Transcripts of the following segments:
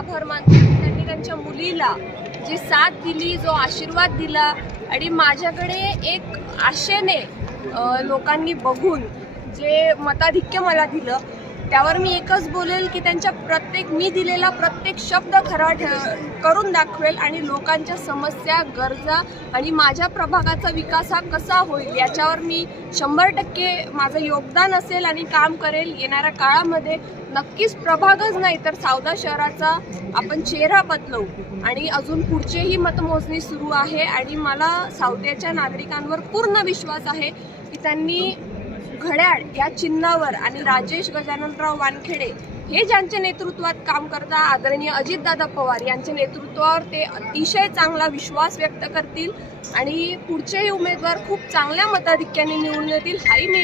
आभार मानते की त्यांनी त्यांच्या मुलीला जी साथ दिली, जो आशीर्वाद दिला आणि माझ्याकडे एक आशेने लोकांनी बघून जे मताधिक्य मला दिलं त्यावर मी एकच बोलेल की मी दिलेला प्रत्येक शब्द खरा करून दाखवेल आणि लोकांच्या समस्या, गरजा आणि माझ्या प्रभागाचा विकास हा कसा होईल याच्यावर मी 100% माझं योगदान असेल आणि काम करेल. येणाऱ्या काळामध्ये नक्कीच प्रभागच नाही तर सावदा शहराचा आपण चेहरा बदलवू आणि अजून पुढचेही मतमोजणी सुरू आहे आणि मला सावद्याच्या नागरिकांवर पूर्ण विश्वास आहे की त्यांनी घड्याळ या चिन्हावर आणि राजेश गजाननराव वानखेडे हे ज्यांच्या नेतृत्वात काम करता आदरणीय अजितदादा पवार यांच्या नेतृत्वावर ते अतिशय चांगला विश्वास व्यक्त करतील आणि पुढचेही उमेदवार खूप चांगल्या मताधिक्याने निवडून येतील हाही मी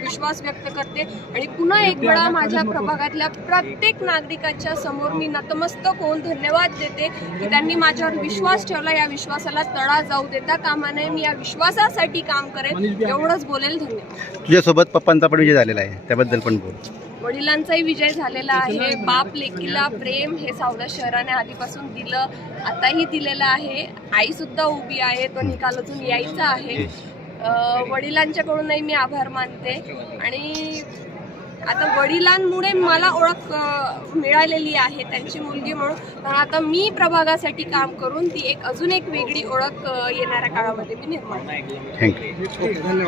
विश्वास व्यक्त करते. आणि पुन्हा एक वेळा माझ्या प्रभागातल्या प्रत्येक नागरिकाच्या समोर मी नतमस्तक होऊन धन्यवाद देते की त्यांनी माझ्यावर विश्वास ठेवला. या विश्वासाला तडा जाऊ देता कामा नये. मी या विश्वासासाठी काम करेन एवढंच बोलेल. धन्यवाद. तुझ्यासोबत पप्पांचा पण विजय झालेला आहे त्याबद्दल पण बोल. वडिलांचाही विजय झालेला आहे. बाप लेकीला प्रेम हे सावदा शहराने आधीपासून दिलं, आताही दिलेलं आहे. आई सुद्धा उभी आहे, तो निकाल अजून यायचा आहे. वडिलांच्याकडूनही मी आभार मानते आणि आता वडिलांमुळे मला ओळख मिळालेली आहे त्यांची मुलगी म्हणून. पण आता मी प्रभागासाठी काम करून ती अजून एक वेगळी ओळख येणाऱ्या काळामध्ये मी निर्माण. थँक्यू.